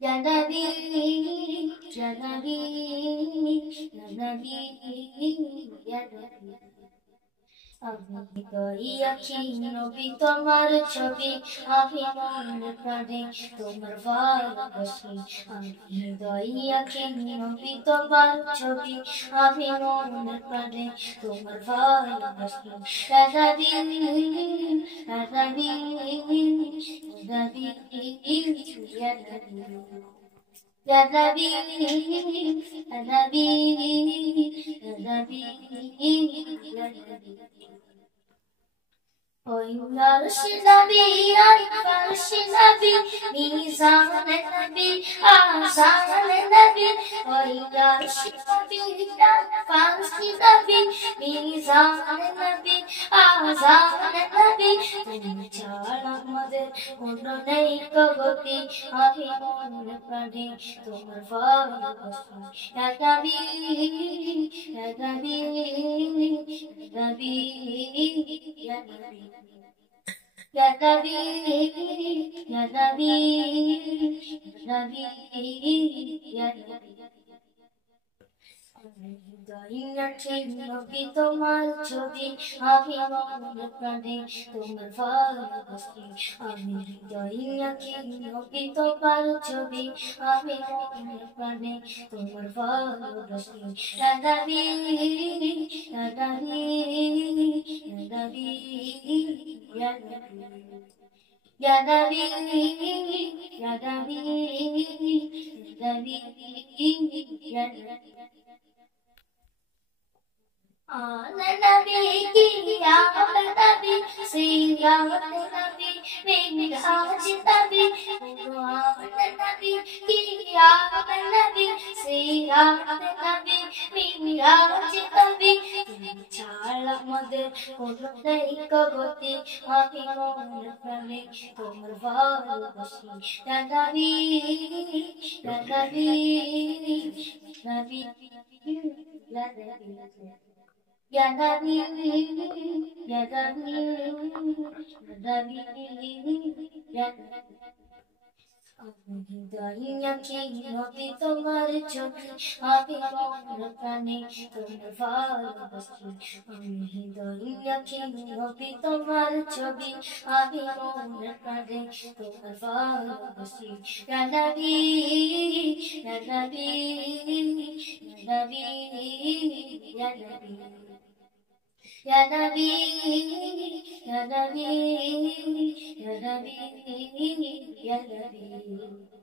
Ya Nabi, Ya Nabi, Ya Nabi, Ya Nabi. আমি হৃদয়ে আঁকি নবী তোমার ছবি, আমি মনে প্রাণে তোমার ভালোবাসি। আমি হৃদয়ে আঁকি নবী তোমার ছবি, আমি মনে প্রাণে তোমার ভালোবাসি। ইয়া নবী, ইয়া নবী, ইয়া নবী, ইয়া নবী। Ya Nabi, Ya Nabi, Ya Nabi, Ya Nabi. Oy arş-ı Nabi, ay farş-ı Nabi, mizan-ı Nabi, azan-ı Nabi. Oy arş-ı Nabi, ay farş-ı Nabi, mizan-ı Nabi, azan-ı Nabi. তুমি ছাড়া আমাদের অন্য নেই গতি, আমি মনে প্রাণে তোমার ভালোবাসি। ইয়া নবী, ইয়া নবী, ইয়া নবী, ইয়া নবী। Ya Nabi, Ya Nabi, Ya Nabi, Ya Nabi. নবী তোমার ছবি, আমি মনে প্রাণে তোমার ভালোবাসি। আমি হৃদয়ে আঁকি নবী তোমার ছবি, আমি মনে প্রাণে তোমার ভালোবাসি। ইয়া নবী, ইয়া নবী, ইয়া নবী, ইয়া নবী। Ya Nabi, Ya Nabi, Ya Nabi, Ya Nabi. Nabi ki yaad Nabi, siyat Nabi, minhaj Nabi. Nabi ki yaad Nabi, siyat Nabi, minhaj Nabi. ছাড়া আমাদের কোনো নেই গতি, আমি মনে প্রাণে তোমার ভালোবাসি। ইয়া নবী, ইয়া নবী, নবী, ইয়া নবী। Ya Nabi, Ya Nabi, Ya Nabi, Ya Nabi. আমি হৃদয়ে আঁকি নবী তোমার ছবি, আমি মনে প্রাণে তোমার ভালোবাসি। আমি হৃদয়ে আঁকি নবী তোমার ছবি, আমি মনে প্রাণে তোমার ভালোবাসি। ইয়া নবী, ইয়া নবী, ইয়া নবী, ইয়া নবী। Ya Nabi, Ya Nabi, Ya Nabi, Ya Nabi.